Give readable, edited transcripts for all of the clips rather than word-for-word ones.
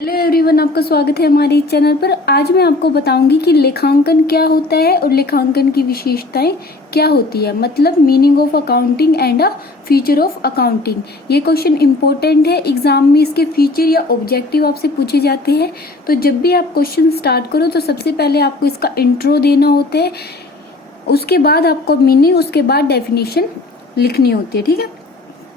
Hello everyone, आपका स्वागत है हमारे इस चैनल पर। आज मैं आपको बताऊंगी कि लेखांकन क्या होता है और लेखांकन की विशेषताएं क्या होती है, मतलब meaning of accounting and a feature of accounting. ये क्वेश्चन इंपॉर्टेंट है, एग्जाम में इसके फीचर या ऑब्जेक्टिव आपसे पूछे जाते हैं। तो जब भी आप क्वेश्चन स्टार्ट करो तो सबसे पहले आपको इसका इंट्रो देना होता है, उसके बाद आपको मीनिंग, उसके बाद डेफिनेशन लिखनी होती है। ठीक है,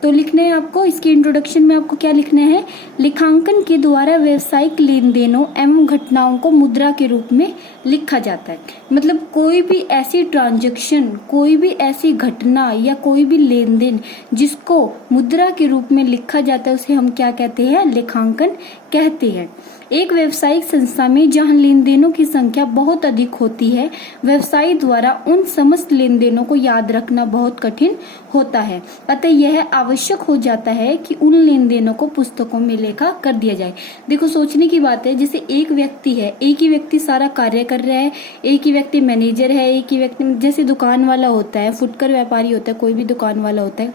तो लिखने हैं आपको, इसकी इंट्रोडक्शन में आपको क्या लिखना है। लेखांकन के द्वारा व्यवसायिक लेन देनों एवं घटनाओं को मुद्रा के रूप में लिखा जाता है। मतलब कोई भी ऐसी ट्रांजैक्शन, कोई भी ऐसी घटना या कोई भी लेन देन जिसको मुद्रा के रूप में लिखा जाता है उसे हम क्या कहते हैं, लेखांकन कहते हैं। एक व्यवसायिक संस्था में जहां लेन देनों की संख्या बहुत अधिक होती है, व्यवसायी द्वारा उन समस्त लेन देनों को याद रखना बहुत कठिन होता है। अतः यह आवश्यक हो जाता है कि उन लेन देनों को पुस्तकों में लेखा कर दिया जाए। देखो, सोचने की बात है, जैसे एक व्यक्ति है, एक ही व्यक्ति सारा कार्य कर रहा है, एक ही व्यक्ति मैनेजर है, एक ही व्यक्ति, जैसे दुकान वाला होता है, फुटकर व्यापारी होता है, कोई भी दुकान वाला होता है,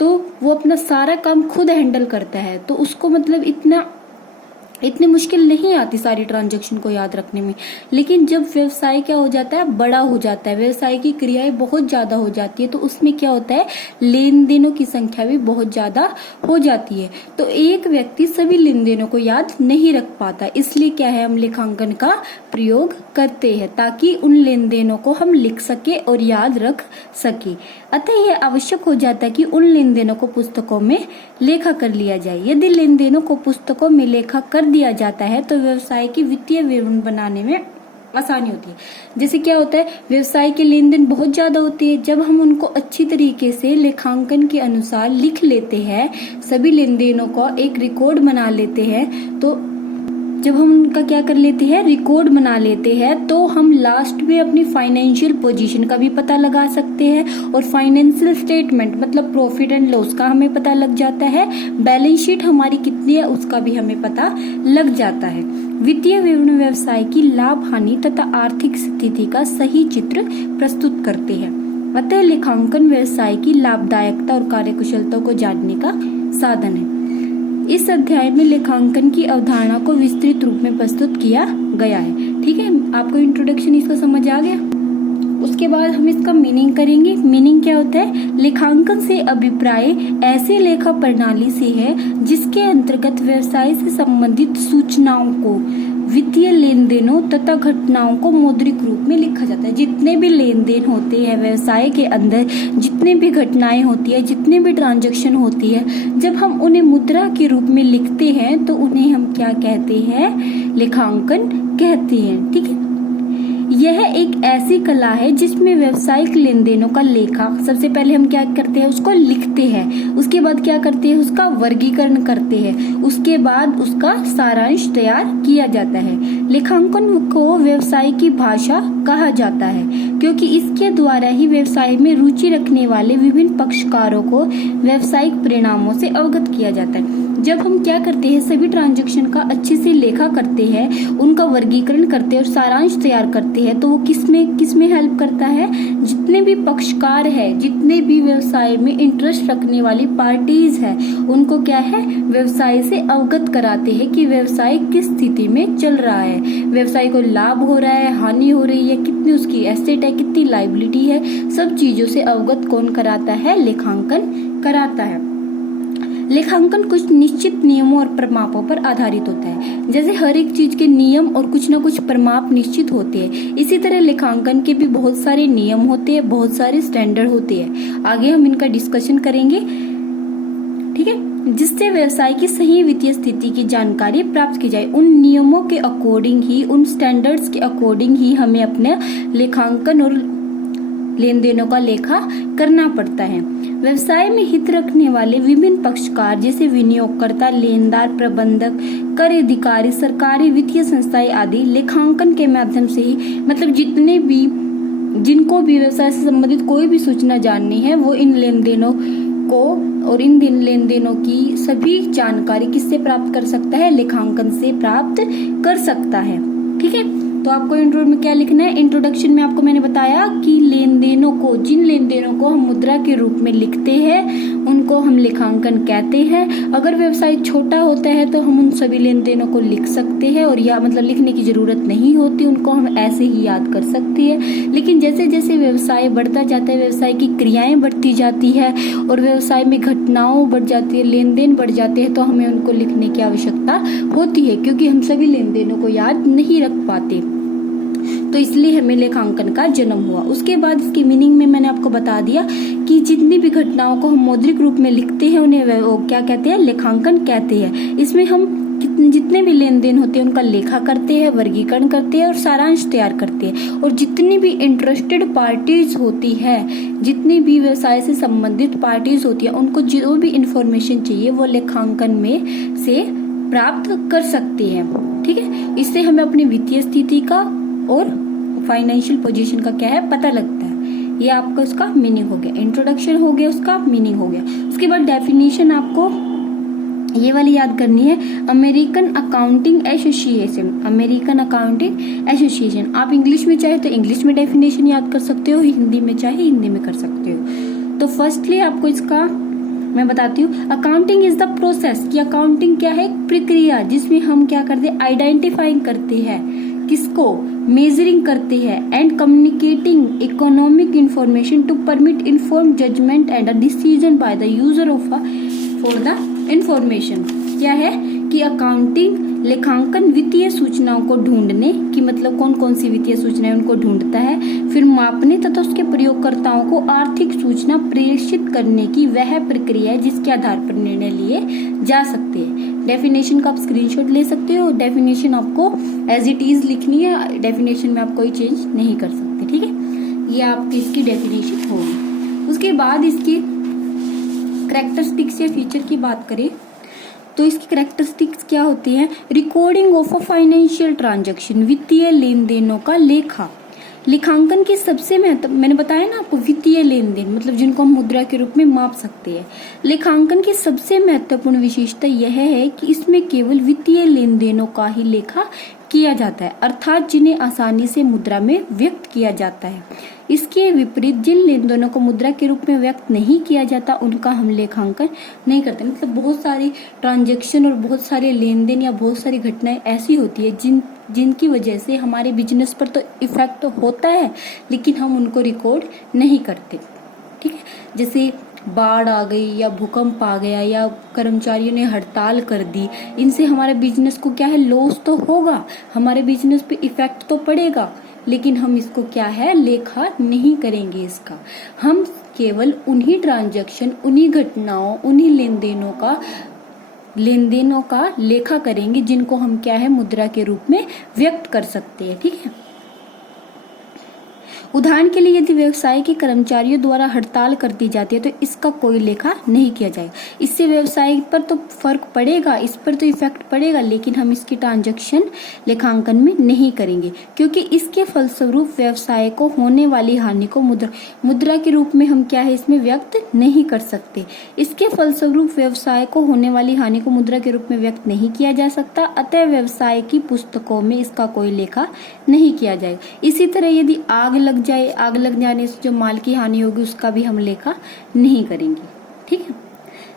तो वो अपना सारा काम खुद हैंडल करता है, तो उसको मतलब इतनी मुश्किल नहीं आती सारी ट्रांजैक्शन को याद रखने में। लेकिन जब व्यवसाय क्या हो जाता है, बड़ा हो जाता है, व्यवसाय की क्रियाएं बहुत ज्यादा हो जाती है, तो उसमें क्या होता है, लेन देनों की संख्या भी बहुत ज्यादा हो जाती है। तो एक व्यक्ति सभी लेन देनों को याद नहीं रख पाता, इसलिए क्या है, हम लेखांकन का प्रयोग करते हैं ताकि उन लेन देनों को हम लिख सके और याद रख सके। अतः यह आवश्यक हो जाता है कि उन लेन देनों को पुस्तकों में लेखा कर लिया जाए। यदि लेन देनों को पुस्तकों में लेखा कर दिया जाता है तो व्यवसाय की वित्तीय विवरण बनाने में आसानी होती है। जैसे क्या होता है, व्यवसाय के लेन देन बहुत ज्यादा होती है, जब हम उनको अच्छी तरीके से लेखांकन के अनुसार लिख लेते हैं, सभी लेन देनों को एक रिकॉर्ड बना लेते हैं, तो जब हम उनका क्या कर लेते हैं, रिकॉर्ड बना लेते हैं, तो हम लास्ट में अपनी फाइनेंशियल पोजीशन का भी पता लगा सकते हैं और फाइनेंशियल स्टेटमेंट मतलब प्रॉफिट एंड लॉस का हमें पता लग जाता है, बैलेंस शीट हमारी कितनी है उसका भी हमें पता लग जाता है। वित्तीय विवरण व्यवसाय की लाभ हानि तथा आर्थिक स्थिति का सही चित्र प्रस्तुत करते हैं। अतः लेखांकन व्यवसाय की लाभदायकता और कार्यकुशलता को जानने का साधन है। इस अध्याय में लेखांकन की अवधारणा को विस्तृत रूप में प्रस्तुत किया गया है। ठीक है, आपको इंट्रोडक्शन इसका समझ आ गया। उसके बाद हम इसका मीनिंग करेंगे। मीनिंग क्या होता है, लेखांकन से अभिप्राय ऐसी लेखा प्रणाली से है जिसके अंतर्गत व्यवसाय से संबंधित सूचनाओं को, वित्तीय लेन देनों तथा घटनाओं को मौद्रिक रूप में लिखा जाता है। जितने भी लेन देन होते हैं व्यवसाय के अंदर, जितने भी घटनाएं होती है, जितने भी ट्रांजैक्शन होती है, जब हम उन्हें मुद्रा के रूप में लिखते हैं तो उन्हें हम क्या कहते हैं, लेखांकन कहते हैं। ठीक है, यह एक ऐसी कला है जिसमें व्यवसायिक लेन देनों का लेखा, सबसे पहले हम क्या करते हैं, उसको लिखते हैं, उसके बाद क्या करते हैं, उसका वर्गीकरण करते हैं, उसके बाद उसका सारांश तैयार किया जाता है। लेखांकन को व्यवसाय की भाषा कहा जाता है क्योंकि इसके द्वारा ही व्यवसाय में रुचि रखने वाले विभिन्न पक्षकारों को व्यवसायिक परिणामों से अवगत किया जाता है। जब हम क्या करते हैं, सभी ट्रांजैक्शन का अच्छे से लेखा करते हैं, उनका वर्गीकरण करते हैं और सारांश तैयार करते हैं, तो वो किसमें हेल्प करता है, जितने भी पक्षकार है, जितने भी व्यवसाय में इंटरेस्ट रखने वाली पार्टीज है, उनको क्या है, व्यवसाय से अवगत कराते हैं कि व्यवसाय किस स्थिति में चल रहा है, व्यवसाय को लाभ हो रहा है, हानि हो रही है, कितनी उसकी एसेट है, कितनी लायबिलिटी है, सब चीजों से अवगत कौन कराता है, लेखांकन कराता है। लेखांकन कुछ निश्चित नियमों और प्रमापों पर आधारित होता है। जैसे हर एक चीज के नियम और कुछ न कुछ प्रमाप निश्चित होते हैं, इसी तरह लेखांकन के भी बहुत सारे नियम होते हैं, बहुत सारे स्टैंडर्ड होते हैं। आगे हम इनका डिस्कशन करेंगे। ठीक है, जिससे व्यवसाय की सही वित्तीय स्थिति की जानकारी प्राप्त की जाए। उन नियमों के अकॉर्डिंग ही, उन स्टैंडर्ड्स के अकॉर्डिंग ही हमें अपने लेखांकन और लेन देनों का लेखा करना पड़ता है। व्यवसाय में हित रखने वाले विभिन्न पक्षकार जैसे विनियोगकर्ता, लेनदार, प्रबंधक, कर अधिकारी, सरकारी वित्तीय संस्थाएं आदि लेखांकन के माध्यम से ही, मतलब जिनको भी व्यवसाय से संबंधित कोई भी सूचना जाननी है, वो इन लेन देनों को और इन लेन देनों की सभी जानकारी किससे प्राप्त कर सकता है, लेखांकन से प्राप्त कर सकता है। ठीक है, तो आपको इंट्रो में क्या लिखना है, इंट्रोडक्शन में आपको मैंने बताया कि लेन देनों को, जिन लेन देनों को हम मुद्रा के रूप में लिखते लिखते हैं उनको हम लेखांकन कहते हैं। अगर व्यवसाय छोटा होता है तो हम उन सभी लेन देनों को लिख सकते हैं, और या मतलब लिखने की जरूरत नहीं होती, उनको हम ऐसे ही याद कर सकते हैं। लेकिन जैसे जैसे व्यवसाय बढ़ता जाता है, व्यवसाय की क्रियाएं बढ़ती जाती है और व्यवसाय में घटनाओं बढ़ जाती है, लेन देन बढ़ जाते हैं, तो हमें उनको लिखने की आवश्यकता होती है, क्योंकि हम सभी लेन देनों को याद नहीं रख पाते। तो इसलिए हमें लेखांकन का जन्म हुआ। उसके बाद इसकी मीनिंग में मैंने आपको बता दिया कि जितनी भी घटनाओं को हम मौद्रिक रूप में लिखते हैं उन्हें वो क्या कहते हैं, लेखांकन कहते हैं। इसमें हम जितने भी लेन देन होते हैं उनका लेखा करते हैं, वर्गीकरण करते हैं और सारांश तैयार करते हैं। और जितनी भी इंटरेस्टेड पार्टीज होती है, जितनी भी व्यवसाय से संबंधित पार्टीज होती है, उनको जो भी इंफॉर्मेशन चाहिए वो लेखांकन में से प्राप्त कर सकते हैं। ठीक है, इससे हमें अपनी वित्तीय स्थिति का और फाइनेंशियल पोजीशन का क्या है पता लगता है। ये आपका उसका मीनिंग हो गया, इंट्रोडक्शन हो गया, उसका मीनिंग हो गया। उसके बाद डेफिनेशन आपको ये वाली याद करनी है, American accounting association. American accounting association, आप इंग्लिश में चाहे तो इंग्लिश में डेफिनेशन याद कर सकते हो, हिंदी में चाहे हिंदी में कर सकते हो। तो फर्स्टली आपको इसका मैं बताती हूँ, अकाउंटिंग इज द प्रोसेस, कि अकाउंटिंग क्या है, प्रक्रिया जिसमें हम क्या करते हैं, आइडेंटिफाइंग करते हैं, किसको, मेजरिंग करते हैं, and communicating economic information to permit inform judgement and a decision by the user of for the information. क्या है कि अकाउंटिंग लेखांकन वित्तीय सूचनाओं को ढूंढने की, मतलब कौन कौन सी वित्तीय सूचनाएं उनको ढूंढता है, फिर मापने तथा उसके प्रयोगकर्ताओं को आर्थिक सूचना प्रेषित करने की वह प्रक्रिया है जिसके आधार पर निर्णय लिए जा सकते हैं। डेफिनेशन का आप स्क्रीनशॉट ले सकते हो, डेफिनेशन आपको एज इट इज लिखनी है, डेफिनेशन में आप कोई चेंज नहीं कर सकते। ठीक है, ये आपकी इसकी डेफिनेशन होगी। उसके बाद इसकी करैक्टरिस्टिक्स या फीचर की बात करें तो इसकी करैक्टरिस्टिक्स क्या होती हैं, recording of a financial transaction, वित्तीय लेन देनों का लेखा। लेखांकन की सबसे महत्व, मैंने बताया ना आपको, वित्तीय लेन देन मतलब जिनको हम मुद्रा के रूप में माप सकते हैं। लेखांकन की सबसे महत्वपूर्ण विशेषता यह है कि इसमें केवल वित्तीय लेन देनों का ही लेखा किया जाता है, अर्थात जिन्हें आसानी से मुद्रा में व्यक्त किया जाता है। इसके विपरीत जिन लेन देनों को मुद्रा के रूप में व्यक्त नहीं किया जाता उनका हम लेखांकन नहीं करते। मतलब बहुत सारी ट्रांजैक्शन और बहुत सारे लेन देन या बहुत सारी घटनाएं ऐसी होती है जिनकी वजह से हमारे बिजनेस पर तो इफेक्ट होता है, लेकिन हम उनको रिकॉर्ड नहीं करते। ठीक है, जैसे बाढ़ आ गई या भूकंप आ गया या कर्मचारियों ने हड़ताल कर दी, इनसे हमारे बिजनेस को क्या है, लॉस तो होगा, हमारे बिजनेस पे इफेक्ट तो पड़ेगा, लेकिन हम इसको क्या है, लेखा नहीं करेंगे इसका। हम केवल उन्हीं ट्रांजैक्शन, उन्हीं घटनाओं, उन्हीं लेन देनों का लेखा करेंगे जिनको हम क्या है, मुद्रा के रूप में व्यक्त कर सकते हैं। ठीक है, उदाहरण के लिए यदि व्यवसाय के कर्मचारियों द्वारा हड़ताल कर दी जाती है तो इसका कोई लेखा नहीं किया जाएगा। इससे व्यवसाय पर तो फर्क पड़ेगा, इस पर तो इफेक्ट पड़ेगा, लेकिन हम इसकी ट्रांजैक्शन लेखांकन में नहीं करेंगे, क्योंकि इसके फलस्वरूप व्यवसाय को होने वाली हानि को मुद्रा के रूप में हम क्या है, इसमें व्यक्त नहीं कर सकते। इसके फलस्वरूप व्यवसाय को होने वाली हानि को मुद्रा के रूप में व्यक्त नहीं किया जा सकता, अतः व्यवसाय की पुस्तकों में इसका कोई लेखा नहीं किया जाएगा। इसी तरह यदि आग लग जाने से जो माल की हानि होगी उसका भी हम लेखा नहीं करेंगे। ठीक है,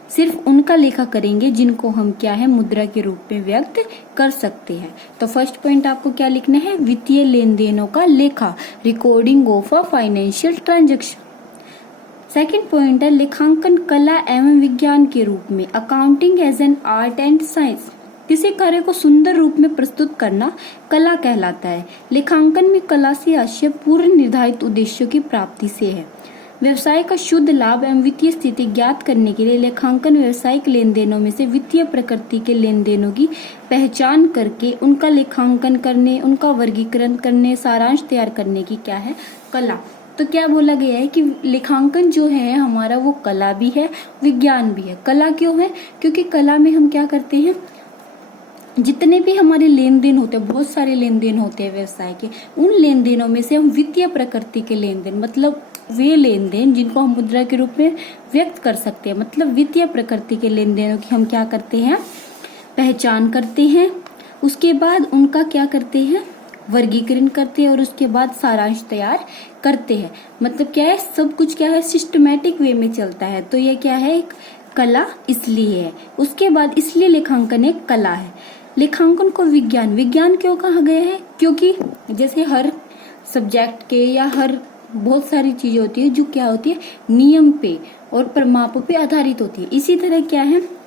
सिर्फ उनका लेखा करेंगे जिनको हम क्या है, मुद्रा के रूप में व्यक्त कर सकते हैं। तो फर्स्ट पॉइंट आपको क्या लिखना है, वित्तीय लेन देनों का लेखा, recording of a financial transaction. Second point है लेखांकन कला एवं विज्ञान के रूप में, accounting as an art and science. किसी कार्य को सुंदर रूप में प्रस्तुत करना कला कहलाता है। लेखांकन में कला से आशय पूर्व निर्धारित उद्देश्यों की प्राप्ति से है। व्यवसाय का शुद्ध लाभ एवं वित्तीय स्थिति ज्ञात करने के लिए लेखांकन व्यावसायिक लेन देनों में से वित्तीय प्रकृति के लेन देनों की पहचान करके उनका लेखांकन करने, उनका वर्गीकरण करने, सारांश तैयार करने की क्या है, कला। तो क्या बोला गया है कि लेखांकन जो है हमारा वो कला भी है, विज्ञान भी है। कला क्यों है, क्योंकि कला में हम क्या करते हैं, जितने भी हमारे लेन देन होते हैं, बहुत सारे लेन देन होते हैं व्यवसाय के, उन लेन देनों में से हम वित्तीय प्रकृति के लेन देन, मतलब वे लेन देन जिनको हम मुद्रा के रूप में व्यक्त कर सकते हैं, मतलब वित्तीय प्रकृति के लेन देनों की हम क्या करते हैं, पहचान करते हैं। उसके बाद उनका क्या करते हैं, वर्गीकरण करते हैं और उसके बाद सारांश तैयार करते हैं। मतलब क्या है, सब कुछ क्या है, सिस्टमैटिक वे में चलता है। तो ये क्या है, एक कला इसलिए है। उसके बाद इसलिए लेखांकन एक कला है। लेखांकन को विज्ञान क्यों कहा गया है, क्योंकि जैसे हर सब्जेक्ट के या हर बहुत सारी चीजें होती है जो क्या होती है, नियम पे और प्रमापों पे आधारित होती है। इसी तरह क्या है,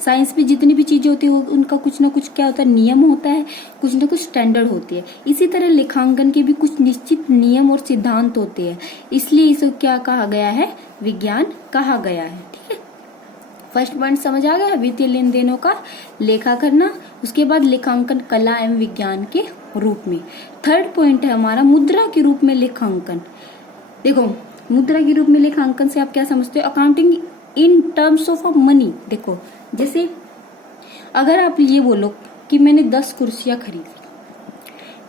साइंस में जितनी भी चीजें होती है वो उनका कुछ ना कुछ क्या होता है, नियम होता है, कुछ ना कुछ स्टैंडर्ड होती है। इसी तरह लेखांकन के भी कुछ निश्चित नियम और सिद्धांत होते हैं, इसलिए इसे क्या कहा गया है, विज्ञान कहा गया है। ठीक है, फर्स्ट पॉइंट समझ आ गया, वित्तीय लेन देनों का लेखा करना। उसके बाद लेखांकन कला एवं विज्ञान के रूप में। थर्ड पॉइंट है हमारा मुद्रा के रूप में लेखांकन। देखो, मुद्रा के रूप में लेखांकन से आप क्या समझते हो, accounting in terms of money. देखो, जैसे अगर आप ये बोलो कि मैंने 10 कुर्सियां खरीदी,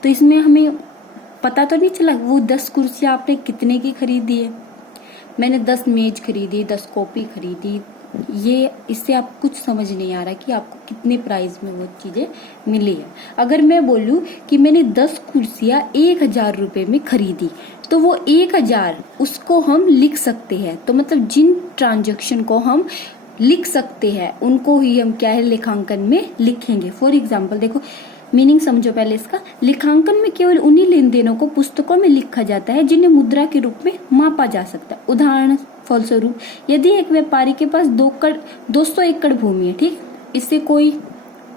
तो इसमें हमें पता तो नहीं चला वो 10 कुर्सियां आपने कितने की खरीदी है। मैंने 10 मेज खरीदी, 10 कॉपी खरीदी, ये इससे आप कुछ समझ नहीं आ रहा कि आपको कितने प्राइस में वो चीजें मिली है। अगर मैं बोलूं कि मैंने 10 कुर्सियां 1000 रुपए में खरीदी, तो वो 1000 उसको हम लिख सकते हैं। तो मतलब जिन ट्रांजैक्शन को हम लिख सकते हैं उनको ही हम क्या है, लेखांकन में लिखेंगे। फॉर एग्जाम्पल देखो, मीनिंग समझो पहले इसका। लेखांकन में केवल उन्हीं लेन देनों को पुस्तकों में लिखा जाता है जिन्हें मुद्रा के रूप में मापा जा सकता है। उदाहरण फलस्वरूप, यदि एक व्यापारी के पास 200 एकड़ भूमि है, ठीक, इससे कोई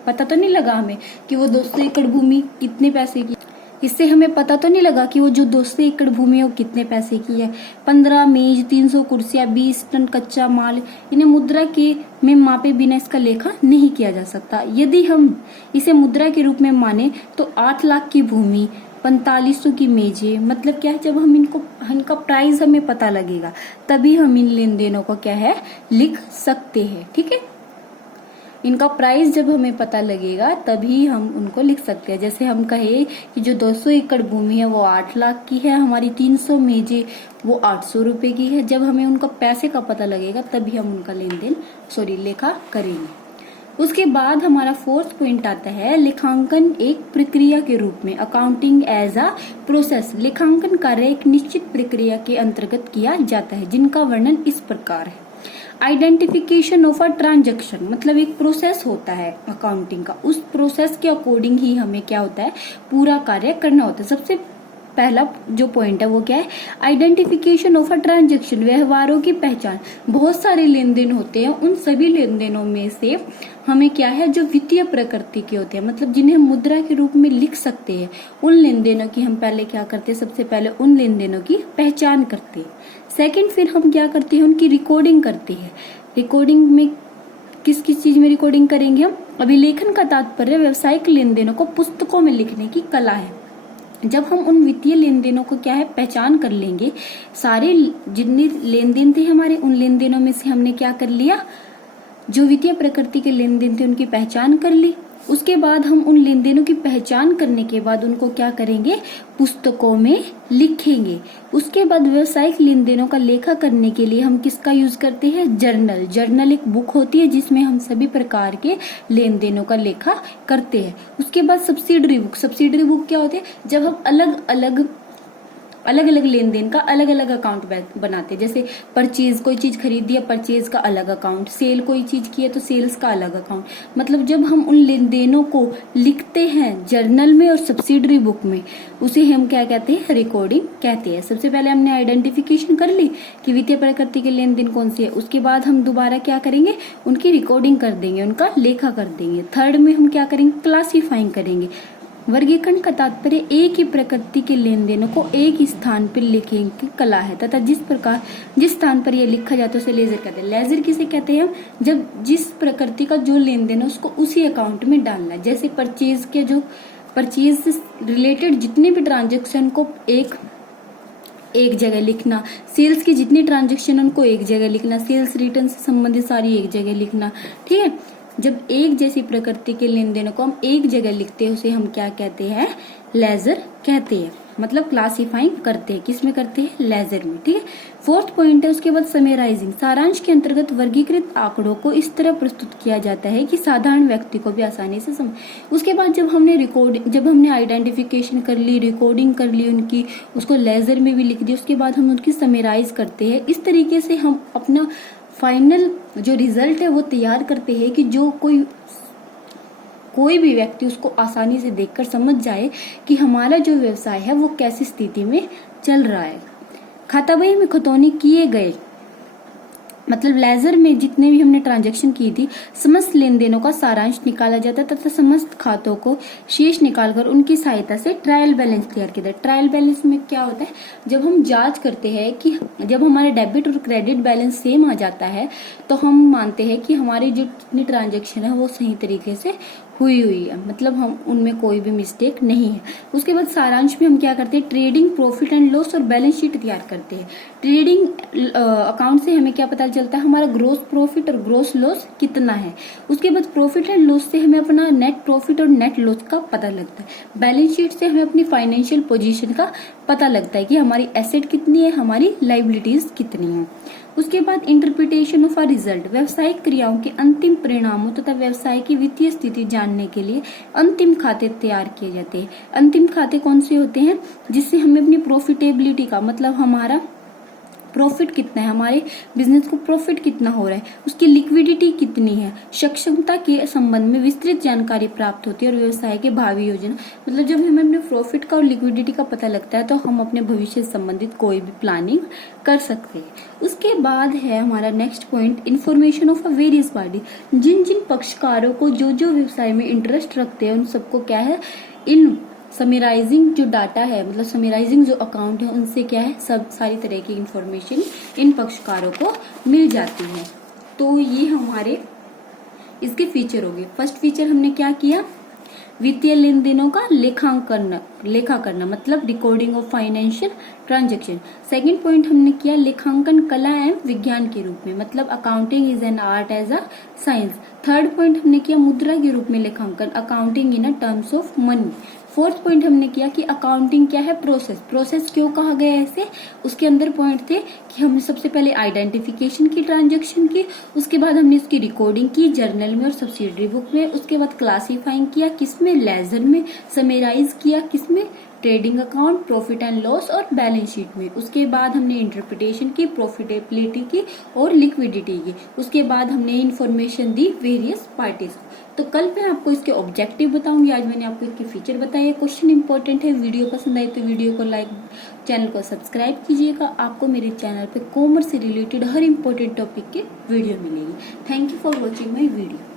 पता तो नहीं लगा हमें कि वो 200 एकड़ भूमि कितने पैसे की, इससे हमें पता तो नहीं लगा कि वो जो 200 एकड़ भूमि है वो कितने पैसे की है। 15 मेज, 300 कुर्सियां, 20 टन कच्चा माल, इन्हें मुद्रा के में मापे बिना इसका लेखा नहीं किया जा सकता। यदि हम इसे मुद्रा के रूप में माने तो 8 लाख की भूमि, 4500 की मेजें, मतलब क्या है, जब हम इनका प्राइस हमें पता लगेगा तभी हम इन लेन देनों को क्या है, लिख सकते हैं। ठीक है, इनका प्राइस जब हमें पता लगेगा तभी हम उनको लिख सकते हैं। जैसे हम कहे कि जो 200 एकड़ भूमि है वो 8 लाख की है, हमारी 300 मेजें वो 800 रुपए की है। जब हमें उनका पैसे का पता लगेगा तभी हम उनका लेखा करेंगे। उसके बाद हमारा फोर्थ पॉइंट आता है लेखांकन एक प्रक्रिया के रूप में। Accounting as a process. लेखांकन कार्य एक निश्चित प्रक्रिया के अंतर्गत किया जाता है जिनका वर्णन इस प्रकार है। आइडेंटिफिकेशन ऑफ अ ट्रांजैक्शन, मतलब एक प्रोसेस होता है अकाउंटिंग का, उस प्रोसेस के अकॉर्डिंग ही हमें क्या होता है, पूरा कार्य करना होता है। सबसे पहला जो पॉइंट है वो क्या है, आइडेंटिफिकेशन ऑफ अ ट्रांजैक्शन, व्यवहारों की पहचान। बहुत सारे लेन देन होते हैं, उन सभी लेन देनों में से हमें क्या है, जो वित्तीय प्रकृति के होते हैं, मतलब जिन्हें हम मुद्रा के रूप में लिख सकते हैं, उन लेन देनों की हम पहले क्या करते हैं, सबसे पहले उन लेन देनों की पहचान करते हैं। सेकंड, फिर हम क्या करते हैं, उनकी रिकॉर्डिंग करते हैं। रिकॉर्डिंग में किस किस चीज में रिकॉर्डिंग करेंगे हम, अभिलेखन का तात्पर्य व्यावसायिक लेन देनों को पुस्तकों में लिखने की कला है। जब हम उन वित्तीय लेन देनों को क्या है, पहचान कर लेंगे, सारे जितने लेन देन थे हमारे, उन लेन देनों में से हमने क्या कर लिया, जो वित्तीय प्रकृति के लेन देन थे उनकी पहचान कर ली। उसके बाद हम उन लेन देनों की पहचान करने के बाद उनको क्या करेंगे, पुस्तकों में लिखेंगे। उसके बाद व्यावसायिक लेन देनों का लेखा करने के लिए हम किसका यूज करते हैं, जर्नल। जर्नल एक बुक होती है जिसमें हम सभी प्रकार के लेन देनों का लेखा करते हैं। उसके बाद सब्सिडरी बुक। सब्सिडरी बुक क्या होती है, जब हम अलग अलग लेन देन का अलग अलग अकाउंट बनाते हैं। जैसे परचेज, कोई चीज खरीदी है, परचेज का अलग अकाउंट, सेल कोई चीज की है तो सेल्स का अलग अकाउंट। मतलब जब हम उन लेन देनों को लिखते हैं जर्नल में और सब्सिडरी बुक में, उसे हम क्या कहते हैं, रिकॉर्डिंग कहते हैं। सबसे पहले हमने आइडेंटिफिकेशन कर ली कि वित्तीय प्रकृति के लेन देन कौन सी है। उसके बाद हम दोबारा क्या करेंगे, उनकी रिकॉर्डिंग कर देंगे, उनका लेखा कर देंगे। थर्ड में हम क्या करेंगे, क्लासीफाइंग करेंगे। वर्गीकरण का तात्पर्य एक ही प्रकृति के लेन देनों को एक ही स्थान पर लिखने की कला है तथा जिस स्थान पर यह लिखा जाता है उसे लेजर कहते हैं। लेजर किसे कहते हैं हम, जब जिस प्रकृति का जो लेन देन है उसको उसी अकाउंट में डालना है। जैसे परचेज के जो परचेज से रिलेटेड जितने भी ट्रांजेक्शन को एक जगह लिखना, सेल्स की जितनी ट्रांजेक्शन उनको एक जगह लिखना, सेल्स रिटर्न से संबंधित सारी एक जगह लिखना। ठीक है, जब एक जैसी प्रकृति के लेन देनों को हम एक जगह लिखते हैं उसे हम क्या कहते हैं, लेजर कहते हैं। मतलब क्लासिफाइंग करते हैं, किस में करते हैं, लेजर में। ठीक है, फोर्थ पॉइंट है उसके बाद समराइजिंग, सारांश के अंतर्गत वर्गीकृत आंकड़ों को इस तरह प्रस्तुत किया जाता है कि साधारण व्यक्ति को भी आसानी से समझ। उसके बाद जब हमने आइडेंटिफिकेशन कर ली, रिकॉर्डिंग कर ली उनकी, उसको लेजर में भी लिख दिया, उसके बाद हम उनकी समराइज करते हैं। इस तरीके से हम अपना फाइनल जो रिजल्ट है वो तैयार करते हैं कि जो कोई भी व्यक्ति उसको आसानी से देखकर समझ जाए कि हमारा जो व्यवसाय है वो कैसी स्थिति में चल रहा है। खाता बही में खतौनी किए गए, मतलब लेजर में जितने भी हमने ट्रांजैक्शन की थी, समस्त लेन देनों का सारांश निकाला जाता है तथा समस्त खातों को शेष निकालकर उनकी सहायता से ट्रायल बैलेंस तैयार किया जाता है। ट्रायल बैलेंस में क्या होता है, जब हम जांच करते हैं कि जब हमारे डेबिट और क्रेडिट बैलेंस सेम आ जाता है तो हम मानते हैं कि हमारी जो जितनी ट्रांजैक्शन है वो सही तरीके से हुई है, मतलब हम उनमें कोई भी मिस्टेक नहीं है। उसके बाद सारांश में हम क्या करते हैं, ट्रेडिंग प्रॉफिट एंड लॉस और बैलेंस शीट तैयार करते हैं। ट्रेडिंग अकाउंट से हमें क्या पता चलता है, हमारा ग्रोस प्रॉफिट और ग्रोस लॉस कितना है। उसके बाद प्रॉफिट एंड लॉस से हमें अपना नेट प्रॉफिट और नेट लॉस का पता लगता है। बैलेंस शीट से हमें अपनी फाइनेंशियल पोजीशन का पता लगता है कि हमारी एसेट कितनी है, हमारी लाइबिलिटीज कितनी है। उसके बाद इंटरप्रिटेशन ऑफ अ रिजल्ट, व्यवसायिक क्रियाओं के अंतिम परिणामों तथा व्यवसाय की वित्तीय स्थिति जानने के लिए अंतिम खाते तैयार किए जाते हैं। अंतिम खाते कौन से होते हैं, जिससे हमें अपनी प्रॉफिटेबिलिटी का, मतलब हमारा प्रॉफिट कितना है, हमारे बिजनेस को प्रॉफिट कितना हो रहा है, उसकी लिक्विडिटी कितनी है, सक्षमता के संबंध में विस्तृत जानकारी प्राप्त होती है और व्यवसाय के भावी योजना, मतलब जब हमें अपने प्रॉफिट का और लिक्विडिटी का पता लगता है तो हम अपने भविष्य से संबंधित कोई भी प्लानिंग कर सकते हैं। उसके बाद है हमारा next point, information of a various party, जिन जिन पक्षकारों को जो व्यवसाय में इंटरेस्ट रखते हैं उन सबको क्या है, इन समराइजिंग जो डाटा है, मतलब समराइजिंग जो अकाउंट है उनसे क्या है, सब सारी तरह की इंफॉर्मेशन इन पक्षकारों को मिल जाती है। तो ये हमारे इसके फीचर हो गए। फर्स्ट फीचर हमने क्या किया, वित्तीय लेन देनों का लेखा करना, मतलब recording of financial transaction. Second point हमने किया लेखांकन कला एवं विज्ञान के रूप में, मतलब accounting is an art as a science. Third point हमने किया मुद्रा के रूप में लेखांकन, accounting in a terms of money. Fourth point हमने किया कि अकाउंटिंग क्या है, प्रोसेस क्यों कहा गया है इसे। उसके अंदर पॉइंट थे कि हमने सबसे पहले आइडेंटिफिकेशन की, ट्रांजैक्शन की, उसके बाद हमने इसकी रिकॉर्डिंग की जर्नल में और सब्सिडरी बुक में, उसके बाद क्लासिफाइंग किया, किसमें, लेजर में, समराइज किया, किसमें, trading account, profit and loss और बैलेंस शीट में। उसके बाद हमने इंटरप्रिटेशन की, प्रॉफिटेबिलिटी की और लिक्विडिटी की। उसके बाद हमने इंफॉर्मेशन दी वेरियस पार्टीज को। तो कल मैं आपको इसके ऑब्जेक्टिव बताऊंगी, आज मैंने आपको इसके फीचर बताए। क्वेश्चन इंपॉर्टेंट है, वीडियो पसंद आई तो वीडियो को लाइक, चैनल को सब्सक्राइब कीजिएगा। आपको मेरे चैनल पे कॉमर्स से रिलेटेड हर इंपॉर्टेंट टॉपिक की वीडियो मिलेगी। Thank you for watching my video.